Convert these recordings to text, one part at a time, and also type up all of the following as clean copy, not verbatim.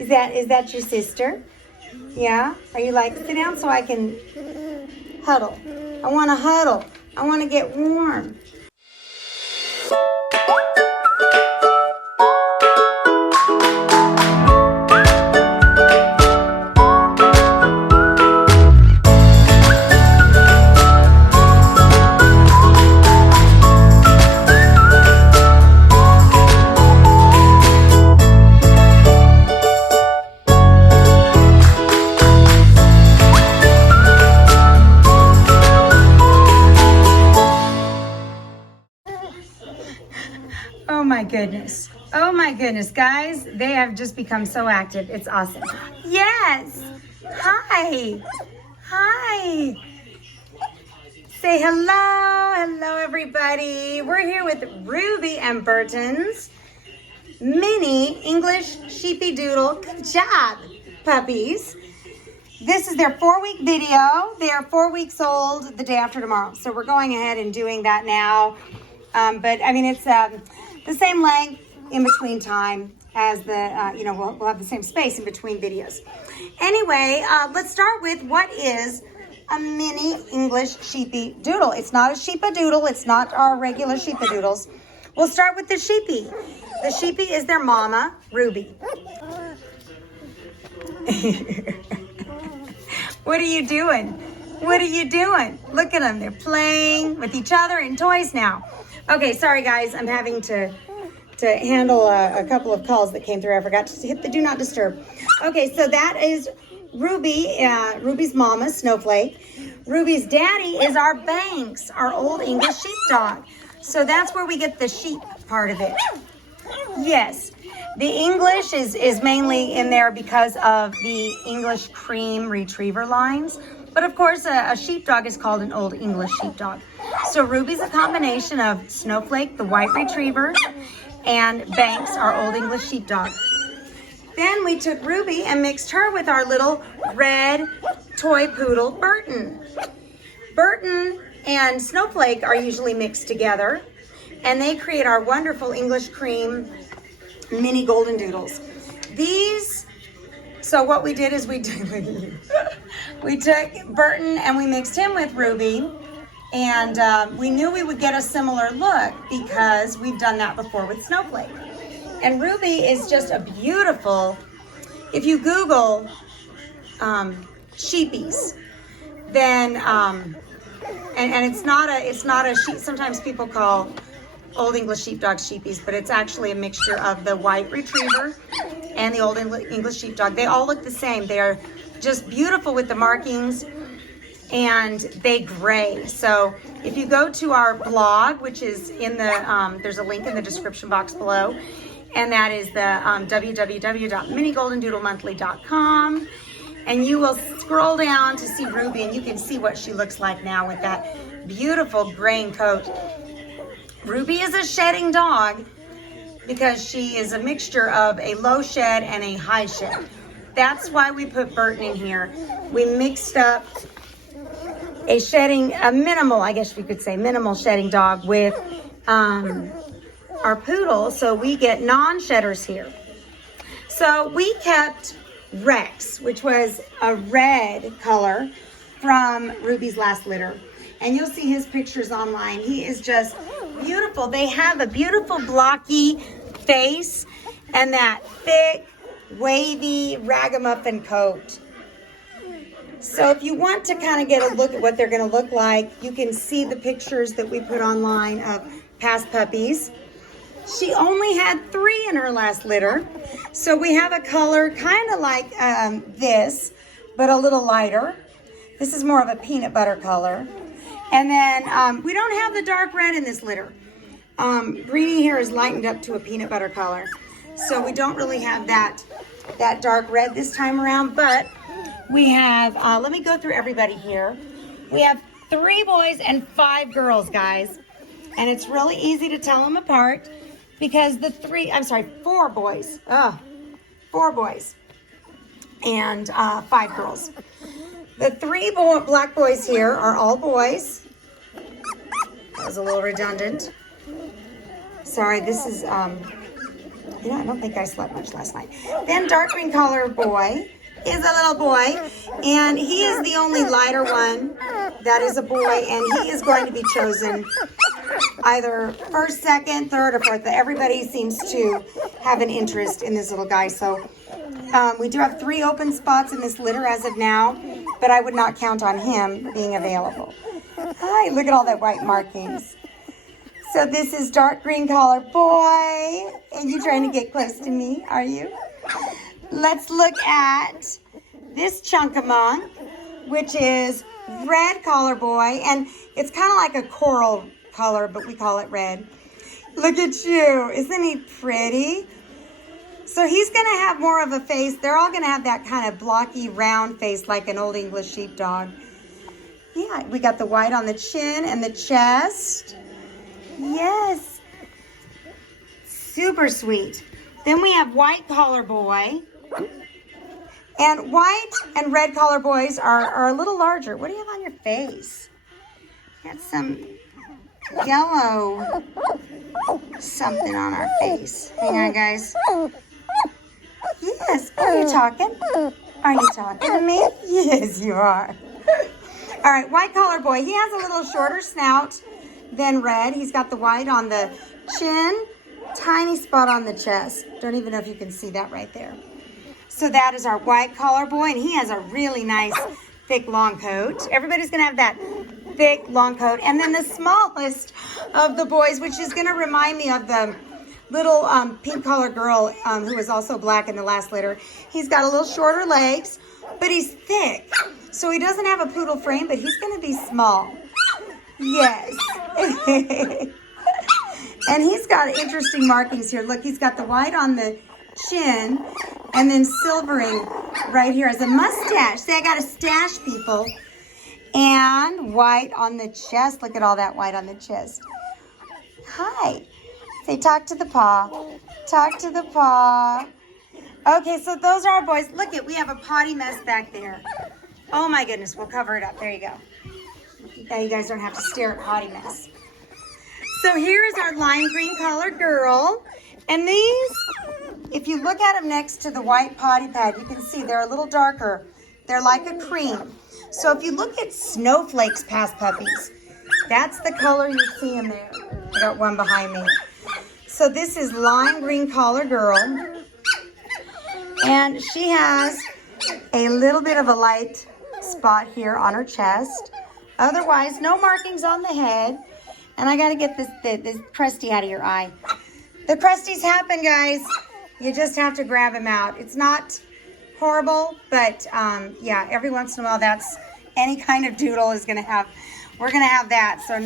Is that your sister? Yeah? Are you like, sit down so I can huddle? I want to huddle. I want to get warm. Oh my goodness, guys, they have just become so active. It's awesome. Yes. Hi. Hi. Say hello. Hello, everybody. We're here with Ruby and Burton's mini English Sheepie Doodle puppies. This is their 4-week video. They are 4 weeks old the day after tomorrow. So we're going ahead and doing that now. But I mean, it's the same length in between time as the, we'll have the same space in between videos. Anyway, let's start with what is a mini English Sheepie Doodle. It's not a Sheepie Doodle. It's not our regular Sheepie Doodles. We'll start with the Sheepie. The Sheepie is their mama, Ruby. What are you doing? What are you doing? Look at them. They're playing with each other and toys now. Okay, sorry guys. I'm having to handle a couple of calls that came through. I forgot to hit the do not disturb. Okay, so that is Ruby, Ruby's mama, Snowflake. Ruby's daddy is our Banks, our old English sheepdog. So that's where we get the sheep part of it. Yes, the English is mainly in there because of the English cream retriever lines. But of course, a sheepdog is called an old English sheepdog. So Ruby's a combination of Snowflake, the white retriever, and Banks, our old English sheepdog. Then we took Ruby and mixed her with our little red toy poodle, Burton. Burton and Snowflake are usually mixed together, and they create our wonderful English cream mini golden doodles. So what we did is we took Burton and we mixed him with Ruby. And we knew we would get a similar look because we've done that before with Snowflake. And Ruby is just a beautiful, if you Google sheepies, then, and it's not a sheep, sometimes people call old English sheepdog sheepies, but it's actually a mixture of the white retriever and the old English sheepdog. They all look the same. They are just beautiful with the markings, and they gray. So if you go to our blog, which is in the, there's a link in the description box below, and that is the www.minigoldendoodlemonthly.com, and you will scroll down to see Ruby, and you can see what she looks like now with that beautiful graying coat. Ruby is a shedding dog because she is a mixture of a low shed and a high shed. That's why we put Burton in here. We mixed up a minimal, I guess you could say, minimal shedding dog with our poodle, so we get non-shedders here. So we kept Rex, which was a red color from Ruby's last litter. And you'll see his pictures online. He is just beautiful. They have a beautiful blocky face and that thick, wavy ragamuffin coat. So if you want to kind of get a look at what they're going to look like, you can see the pictures that we put online of past puppies. She only had 3 in her last litter. So we have a color kind of like this, but a little lighter. This is more of a peanut butter color. And then we don't have the dark red in this litter. Greenie here is lightened up to a peanut butter color. So we don't really have that dark red this time around, but we have, let me go through everybody here. We have 3 boys and 5 girls, guys. And it's really easy to tell them apart because 4 boys. 4 boys and 5 girls. The 3 black boys here are all boys. That was a little redundant. Sorry, this is Yeah, I don't think I slept much last night. Then dark green color boy is a little boy, and he is the only lighter one that is a boy, and he is going to be chosen either first, second, third, or fourth. But everybody seems to have an interest in this little guy. So we do have 3 open spots in this litter as of now, but I would not count on him being available. Hi, look at all that white markings. So this is dark green collar boy. And you trying to get close to me, are you? Let's look at this chunkamunk, which is red collar boy. And it's kind of like a coral color, but we call it red. Look at you. Isn't he pretty? So he's going to have more of a face. They're all going to have that kind of blocky, round face like an old English sheepdog. Yeah, we got the white on the chin and the chest. Yes. Super sweet. Then we have white collar boy. And white and red collar boys are a little larger. What do you have on your face? Got some yellow something on our face. Hang on, guys. Yes. Are you talking? Are you talking to me? Yes, you are. All right, white collar boy. He has a little shorter snout than red. He's got the white on the chin, tiny spot on the chest. Don't even know if you can see that right there. So that is our white collar boy, and he has a really nice thick long coat. Everybody's gonna have that thick long coat. And then the smallest of the boys, which is gonna remind me of the little pink collar girl who was also black in the last litter. He's got a little shorter legs, but he's thick. So he doesn't have a poodle frame, but he's gonna be small. Yes. And he's got interesting markings here. Look, he's got the white on the chin and then silvering right here as a mustache. See, I got a stash, people. And white on the chest. Look at all that white on the chest. Hi. Say, talk to the paw. Talk to the paw. Okay, so those are our boys. Look it, we have a potty mess back there. Oh my goodness, we'll cover it up. There you go. Now you guys don't have to stare at potty mess. So here is our lime green collar girl. And these, if you look at them next to the white potty pad, you can see they're a little darker. They're like a cream. So if you look at snowflakes past puppies, that's the color you see in there. I got one behind me. So this is lime green collar girl. And she has a little bit of a light spot here on her chest. Otherwise, no markings on the head. And I got to get this crusty out of your eye. The crusties happen, guys. You just have to grab them out. It's not horrible, but yeah, every once in a while, that's any kind of doodle is going to have. We're going to have that. So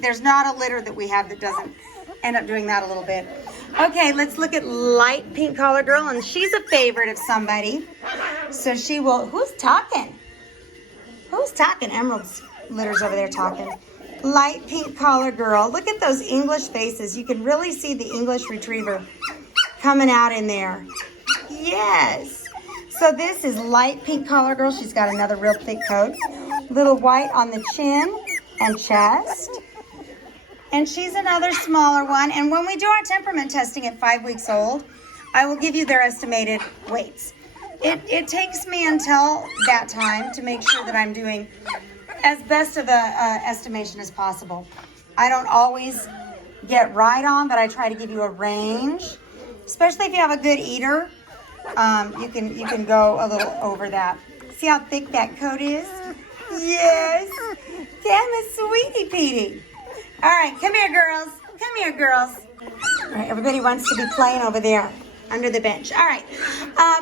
there's not a litter that we have that doesn't end up doing that a little bit. Okay, let's look at light pink collar girl, and she's a favorite of somebody. So she will. Who's talking? Who's talking? Emerald's litter's over there talking. Light pink collar girl. Look at those English faces. You can really see the English retriever coming out in there. Yes. So this is light pink collar girl. She's got another real thick coat. Little white on the chin and chest. And she's another smaller one. And when we do our temperament testing at 5 weeks old, I will give you their estimated weights. It takes me until that time to make sure that I'm doing as best of a estimation as possible. I don't always get right on, but I try to give you a range. Especially if you have a good eater, you can go a little over that. See how thick that coat is? Yes. Damn it, sweetie Petey. All right, come here, girls. Come here, girls. All right, everybody wants to be playing over there under the bench. All right,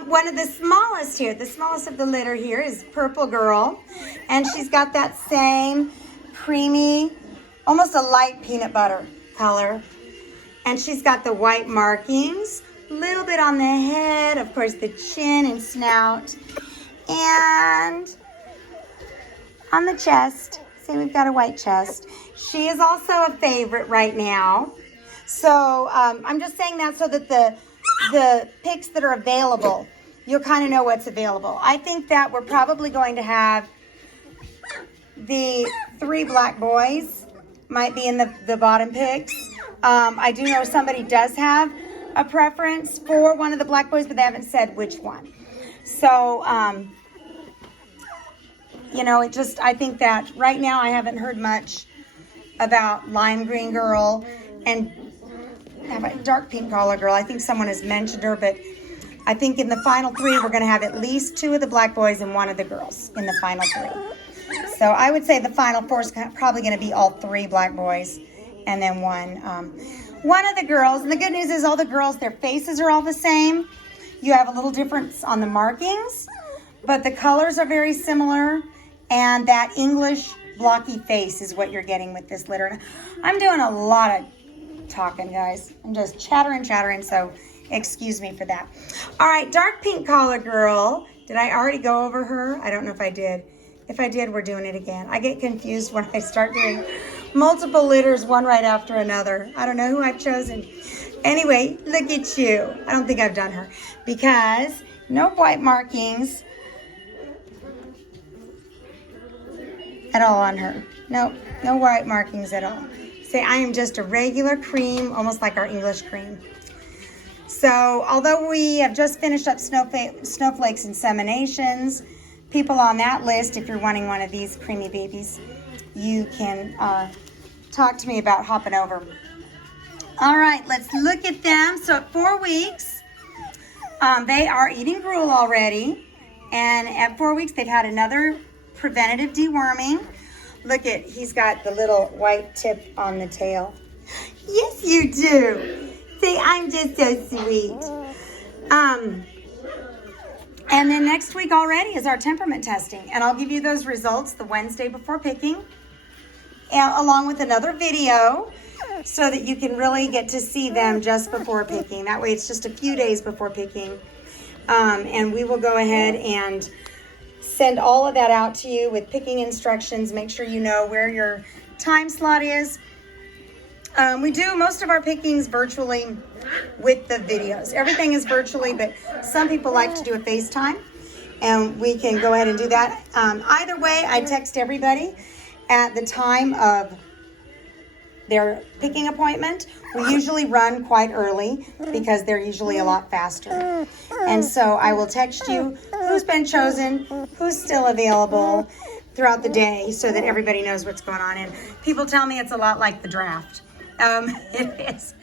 one of the smallest here, the smallest of the litter here is Purple Girl. And she's got that same creamy, almost a light peanut butter color. And she's got the white markings, a little bit on the head, of course, the chin and snout. And on the chest, see, we've got a white chest. She is also a favorite right now. So I'm just saying that so that the pics that are available, you'll kind of know what's available. I think that we're probably going to have the 3 black boys might be in the bottom pics. I do know somebody does have a preference for one of the black boys, but they haven't said which one. So, you know, I think that right now I haven't heard much about Lime Green Girl and Dark Pink Collar Girl. I think someone has mentioned her, but I think in the final 3, we're going to have at least 2 of the black boys and 1 of the girls in the final 3. So I would say the final 4 is probably going to be all 3 black boys and then 1 of the girls. And the good news is all the girls, their faces are all the same. You have a little difference on the markings, but the colors are very similar. And that English blocky face is what you're getting with this litter. I'm doing a lot of talking, guys. I'm just chattering, so excuse me for that. All right, Dark Pink Collar Girl. Did I already go over her? I don't know if I did. If I did, we're doing it again. I get confused when I start doing multiple litters, one right after another. I don't know who I've chosen. Anyway, look at you. I don't think I've done her because no white markings at all on her. Nope, no white markings at all. Say, I am just a regular cream, almost like our English cream. So, although we have just finished up snowflakes inseminations, people on that list, if you're wanting one of these creamy babies, you can talk to me about hopping over. All right, let's look at them. So at 4 weeks, they are eating gruel already. And at 4 weeks, they've had another preventative deworming. Look at, he's got the little white tip on the tail. Yes, you do. Say, I'm just so sweet. And then next week already is our temperament testing. And I'll give you those results the Wednesday before picking, along with another video so that you can really get to see them just before picking. That way it's just a few days before picking. And we will go ahead and send all of that out to you with picking instructions. Make sure you know where your time slot is. We do most of our pickings virtually with the videos. Everything is virtually, but some people like to do a FaceTime, and we can go ahead and do that. Either way, I text everybody at the time of their picking appointment. We usually run quite early because they're usually a lot faster. And so I will text you who's been chosen, who's still available throughout the day so that everybody knows what's going on. And people tell me it's a lot like the draft. It is.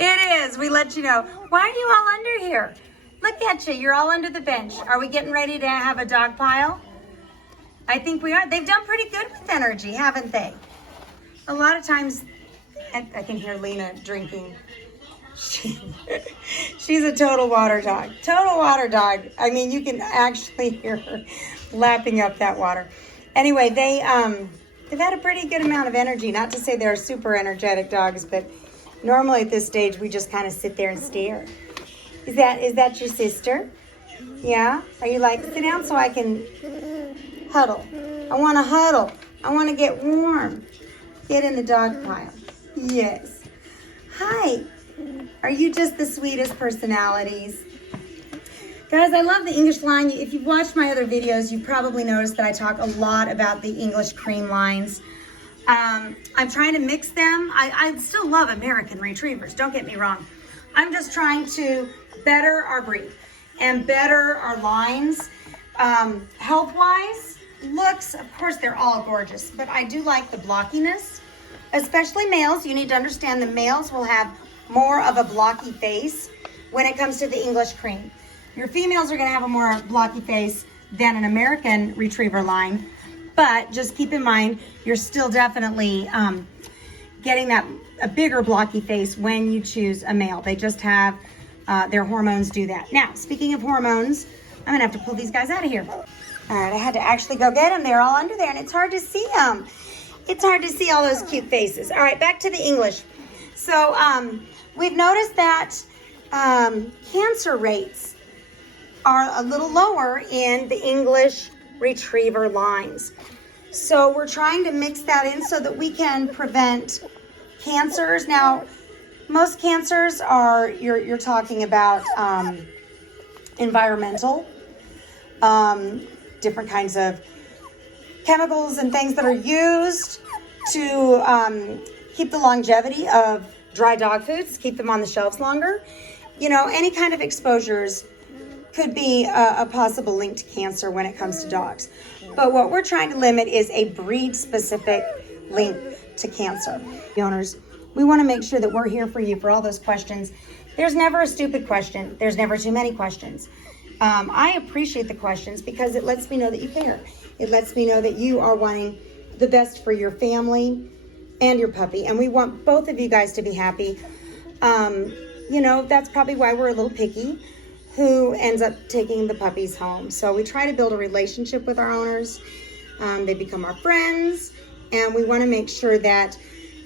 It is. We let you know. Why are you all under here? Look at you. You're all under the bench. Are we getting ready to have a dog pile? I think we are. They've done pretty good with energy, haven't they? A lot of times, I can hear Lena drinking. She's a total water dog. Total water dog. I mean, you can actually hear her lapping up that water. Anyway, they've had a pretty good amount of energy. Not to say they're super energetic dogs, but normally at this stage, we just kind of sit there and stare. Is that your sister? Yeah? Are you like, sit down so I can huddle? I want to huddle. I want to get warm. Get in the dog pile. Yes. Hi. Are you just the sweetest personalities? Guys, I love the English line. If you've watched my other videos, you probably noticed that I talk a lot about the English cream lines. I'm trying to mix them. I still love American Retrievers, don't get me wrong. I'm just trying to better our breed and better our lines. Health-wise, looks, of course, they're all gorgeous, but I do like the blockiness, especially males. You need to understand the males will have more of a blocky face when it comes to the English cream. Your females are going to have a more blocky face than an American Retriever line, but just keep in mind, you're still definitely getting a bigger blocky face when you choose a male. They just have their hormones do that. Now, speaking of hormones, I'm going to have to pull these guys out of here. All right, I had to actually go get them. They're all under there, and it's hard to see them. It's hard to see all those cute faces. All right, back to the English. So we've noticed that cancer rates are a little lower in the English Retriever lines. So we're trying to mix that in so that we can prevent cancers. Now, most cancers are, you're talking about environmental, different kinds of chemicals and things that are used to keep the longevity of dry dog foods, keep them on the shelves longer. you know, any kind of exposures could be a possible link to cancer when it comes to dogs. But what we're trying to limit is a breed-specific link to cancer. The owners, we want to make sure that we're here for you for all those questions. There's never a stupid question. There's never too many questions. I appreciate the questions because it lets me know that you care. It lets me know that you are wanting the best for your family and your puppy. And we want both of you guys to be happy. You know, that's probably why we're a little picky who ends up taking the puppies home. So we try to build a relationship with our owners. They become our friends. And we want to make sure that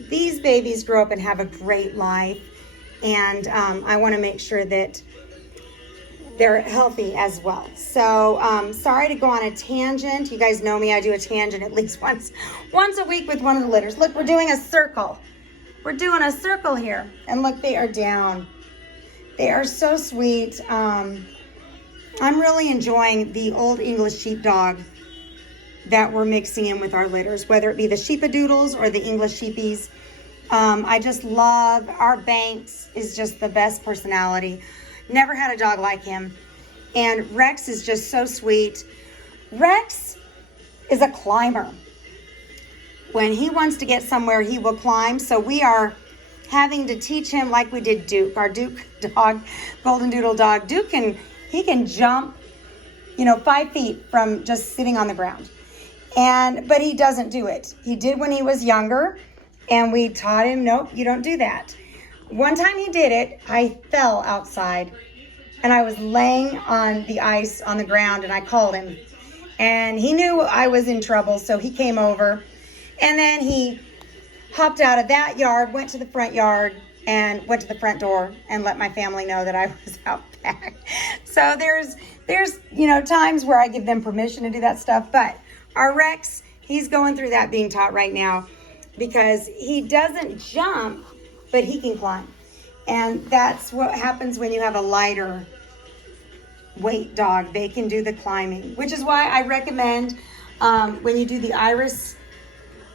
these babies grow up and have a great life. And I want to make sure that they're healthy as well. So sorry to go on a tangent. You guys know me, I do a tangent at least once a week with one of the litters. Look, we're doing a circle. We're doing a circle here. And look, they are down. They are so sweet. I'm really enjoying the old English sheepdog that we're mixing in with our litters, whether it be the Sheepie Doodles or the English Sheepies. I just love, our Banks is just the best personality. Never had a dog like him. And Rex is just so sweet. Rex is a climber. When he wants to get somewhere, he will climb. So we are having to teach him like we did Duke, our Duke dog, golden doodle dog. Duke he can jump, you know, 5 feet from just sitting on the ground. But he doesn't do it. He did when he was younger, and we taught him, nope, you don't do that. One time he did it, I fell outside, and I was laying on the ice on the ground, and I called him. And he knew I was in trouble, so he came over, and then he hopped out of that yard, went to the front yard, and went to the front door and let my family know that I was out back. So there's you know, times where I give them permission to do that stuff. But our Rex, he's going through that being taught right now because he doesn't jump, but he can climb. And that's what happens when you have a lighter weight dog. They can do the climbing, which is why I recommend when you do the iris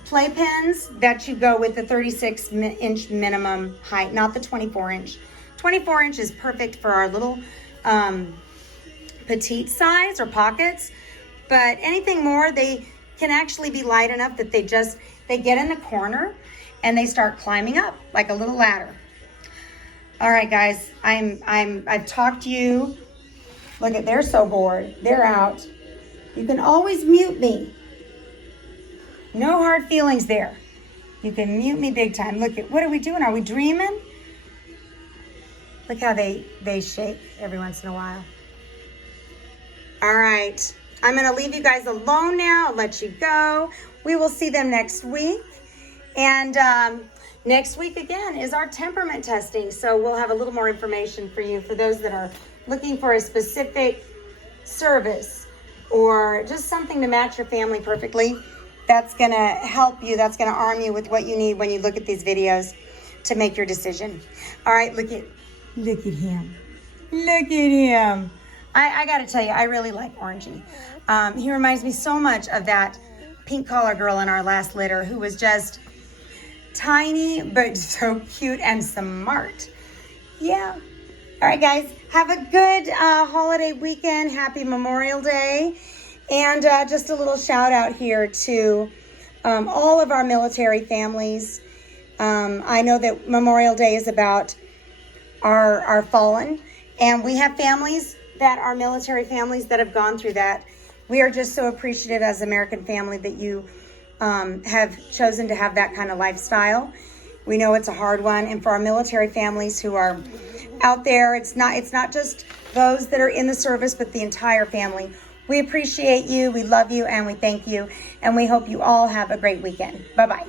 playpens that you go with the 36-inch minimum height, not the 24-inch. 24-inch is perfect for our little petite size or pockets, but anything more, they can actually be light enough that they get in the corner and they start climbing up like a little ladder. All right, guys, I've talked to you. Look at, they're so bored. They're out. You can always mute me. No hard feelings there. You can mute me big time. Look at, what are we doing? Are we dreaming? Look how they shake every once in a while. All right. I'm going to leave you guys alone now. I'll let you go. We will see them next week. And next week, again, is our temperament testing. So we'll have a little more information for you for those that are looking for a specific service or just something to match your family perfectly. That's going to help you. That's going to arm you with what you need when you look at these videos to make your decision. All right, look at him. Look at him. I got to tell you, I really like Orangey. He reminds me so much of that pink collar girl in our last litter who was just tiny, but so cute and smart. Yeah. All right, guys, have a good holiday weekend. Happy Memorial Day. And just a little shout out here to all of our military families. I know that Memorial Day is about our fallen, and we have families that are military families that have gone through that. We are just so appreciative as American family that you have chosen to have that kind of lifestyle. We know it's a hard one, and for our military families who are out there, it's not just those that are in the service, but the entire family. We appreciate you, we love you, and we thank you, and we hope you all have a great weekend. Bye-bye.